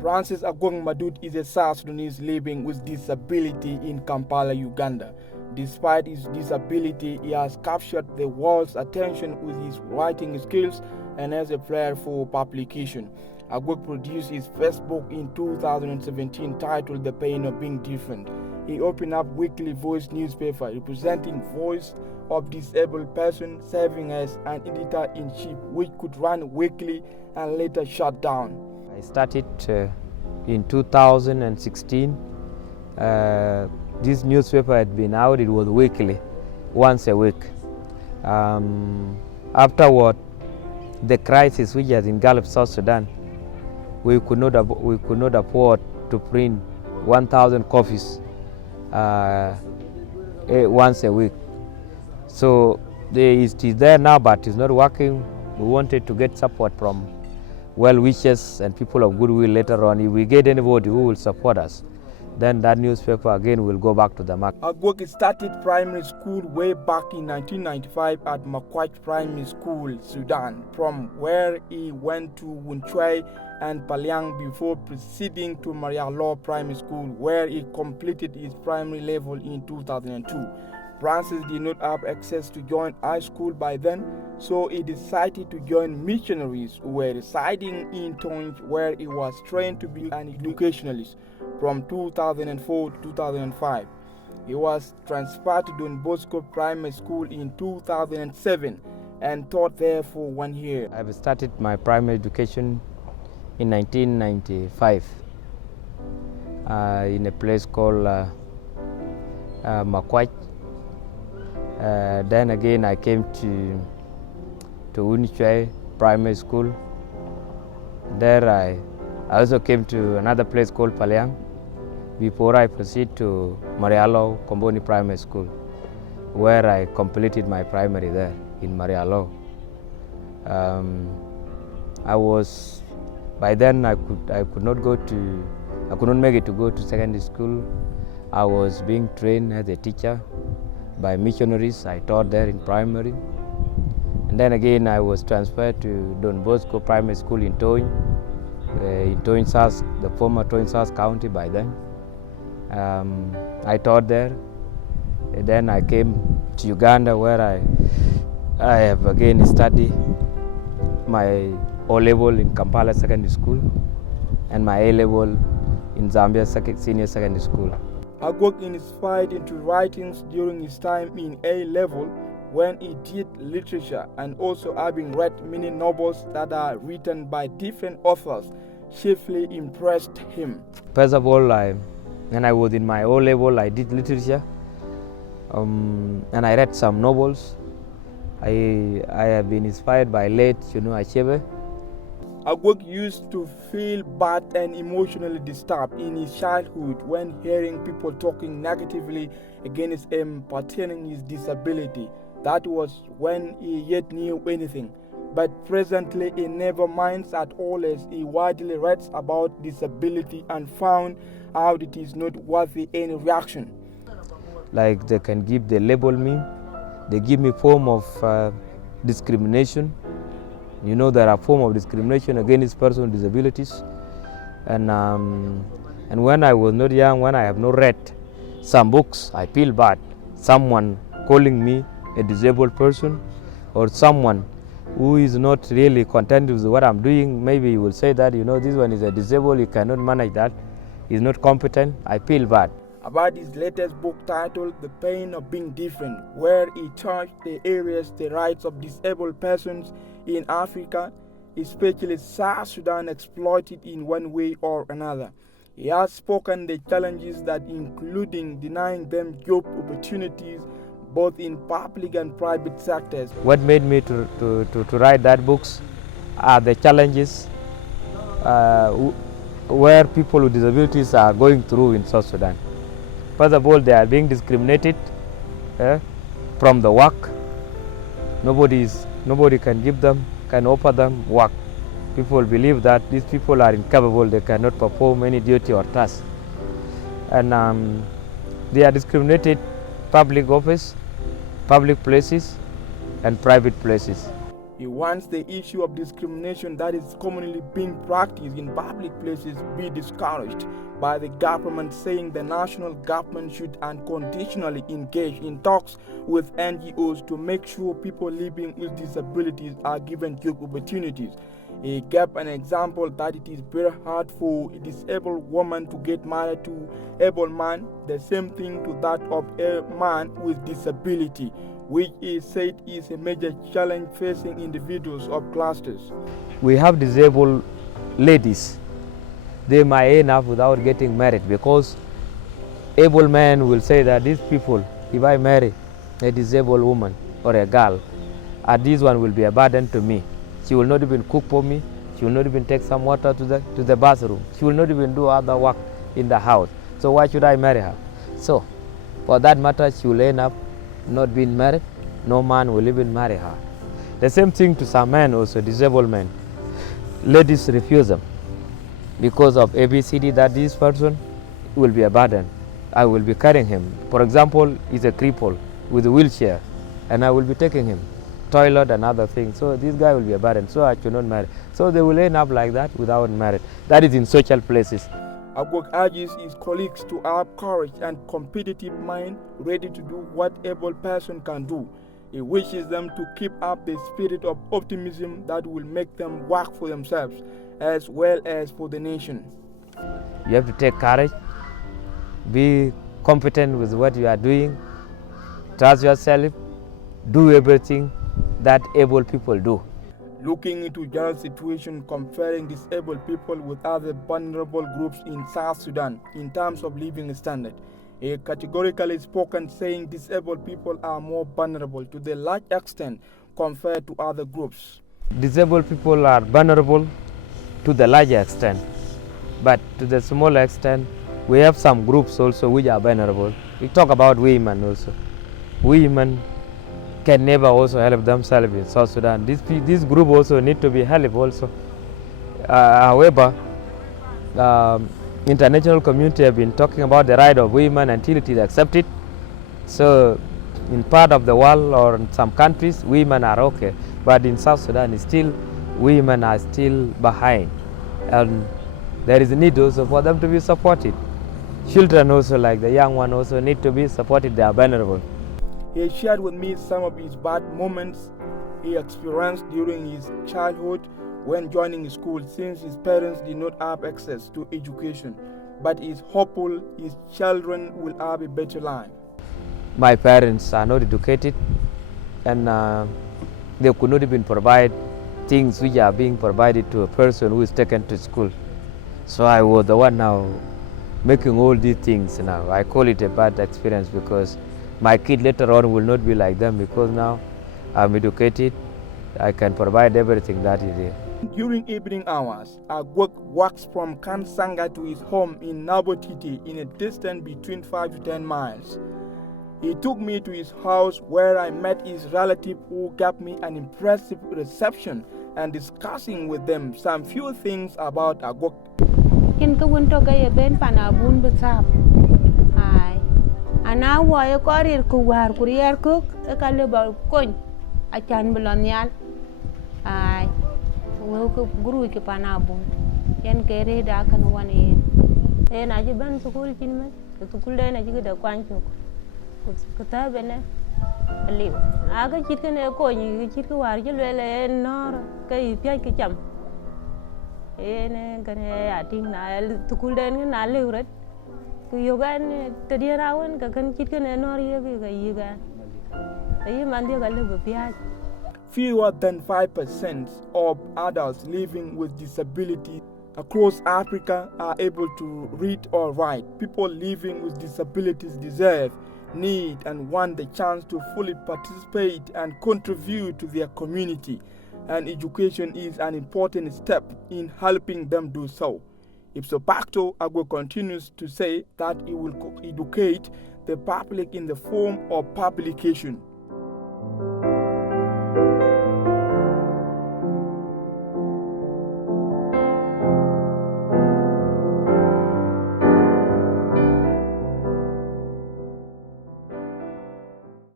Francis Aguek Madut is a South Sudanese living with disability in Kampala, Uganda. Despite his disability, he has captured the world's attention with his writing skills and has a flair for publication. Aguek produced his first book in 2017 titled The Pain of Being Different. He opened up weekly voice newspaper representing voice of disabled person, serving as an editor-in-chief which could run weekly and later shut down. I started in 2016. This newspaper had been out, it was weekly, once a week. Afterward, the crisis which has engulfed South Sudan, we could not afford to print 1,000 copies once a week. So it is there now, but it's not working. We wanted to get support from well-wishers and people of goodwill later on. If we get anybody who will support us, then that newspaper again will go back to the market. Aguek started primary school way back in 1995 at Makwach Primary School, Sudan, from where he went to Wunchwe and Paliang before proceeding to Marialo Primary School, where he completed his primary level in 2002. Francis did not have access to join high school by then, so he decided to join missionaries who were residing in towns where he was trained to be an educationalist from 2004 to 2005. He was transferred to Don Bosco Primary School in 2007 and taught there for 1 year. I started my primary education in 1995 in a place called Makwach. Then again I came to Wunchwe Primary School. There I also came to another place called Paliang before I proceed to Marialo Komboni Primary School, where I completed my primary there in Marialo. By then I could not make it to go to secondary school. I was being trained as a teacher by missionaries. I taught there in primary, and then again I was transferred to Don Bosco Primary School in Toin, the former Toin South County by then. I taught there, and then I came to Uganda, where I have again studied my O-level in Kampala Secondary School and my A-level in Zambia Senior Secondary School. Aguek inspired into writings during his time in A-level when he did literature, and also having read many novels that are written by different authors chiefly impressed him. First of all, when I was in my O-level, I did literature and I read some novels. I have been inspired by late Achebe. Aguek used to feel bad and emotionally disturbed in his childhood when hearing people talking negatively against him pertaining his disability. That was when he yet knew anything. But presently he never minds at all, as he widely reads about disability and found out it is not worthy any reaction. Like they label me, they give me form of discrimination. You know, there are forms of discrimination against persons with disabilities, and when I was not young, when I have not read some books, I feel bad. Someone calling me a disabled person, or someone who is not really content with what I'm doing, maybe you will say that, this one is a disabled, he cannot manage that, he's not competent. I feel bad. About his latest book titled The Pain of Being Different, where he charged the rights of disabled persons in Africa, especially South Sudan, exploited in one way or another. He has spoken the challenges that including denying them job opportunities both in public and private sectors. What made me to write that books are the challenges where people with disabilities are going through in South Sudan. First of all, they are being discriminated from the work. Nobody can offer them work. People believe that these people are incapable, they cannot perform any duty or task. And they are discriminated public office, public places, and private places. He wants the issue of discrimination that is commonly being practiced in public places be discouraged by the government, saying the national government should unconditionally engage in talks with NGOs to make sure people living with disabilities are given job opportunities. He gave an example that it is very hard for a disabled woman to get married to an able man, the same thing to that of a man with disability, which he said is a major challenge facing individuals of clusters. We have disabled ladies. They might end up without getting married because able men will say that these people, if I marry a disabled woman or a girl, this one will be a burden to me. She will not even cook for me. She will not even take some water to the bathroom. She will not even do other work in the house. So why should I marry her? So for that matter, she will end up not being married. No man will even marry her. The same thing to some men also, disabled men. Ladies refuse them because of ABCD, that this person will be a burden. I will be carrying him. For example, he's a cripple with a wheelchair and I will be taking him. Toilet and other things. So this guy will be a burden. So I should not marry. So they will end up like that without marriage. That is in social places. Aguek urges his colleagues to have courage and competitive mind, ready to do what able person can do. He wishes them to keep up the spirit of optimism that will make them work for themselves as well as for the nation. You have to take courage, be competent with what you are doing, trust yourself, do everything that able people do. Looking into general situation comparing disabled people with other vulnerable groups in South Sudan in terms of living standard, he categorically spoken saying disabled people are more vulnerable to the large extent compared to other groups. Disabled people are vulnerable to the larger extent, but to the smaller extent, we have some groups also which are vulnerable. We talk about women also. Women can never also help themselves in South Sudan. This group also need to be helped also. However, international community have been talking about the right of women until it is accepted. So in part of the world or in some countries, women are okay. But in South Sudan, women are still behind. And there is a need also for them to be supported. Children also, like the young one, also need to be supported. They are vulnerable. He shared with me some of his bad moments he experienced during his childhood when joining school, since his parents did not have access to education. But he is hopeful his children will have a better life. My parents are not educated and they could not even provide things which are being provided to a person who is taken to school. So I was the one now making all these things now. I call it a bad experience because my kid later on will not be like them, because now I'm educated, I can provide everything that is there. During evening hours, Aguek walks from Kansanga to his home in Nabotiti in a distance between 5 to 10 miles. He took me to his house where I met his relative who gave me an impressive reception and discussing with them some few things about Aguek. Ana wa korir ku war kurier cook e kale ba kon a chan blonial ai wo ko guru ke panabu yen kere da kan wani e na ji ban sukul kin me sukul de na ji da kwancho ko ta bene ali aga chit ke ne ko ni chit ko war ji le nor ke pi ke cham e ne kan ya ting na sukul de na le ret Ugandan tadirawan kakan chit kan enori ga yiga ayi mandi ga le bia. Fewer than 5% of adults living with disability across Africa are able to read or write. People living with disabilities deserve, need, and want the chance to fully participate and contribute to their community, and education is an important step in helping them do so. Ipso facto, Aguek continues to say that he will educate the public in the form of publication.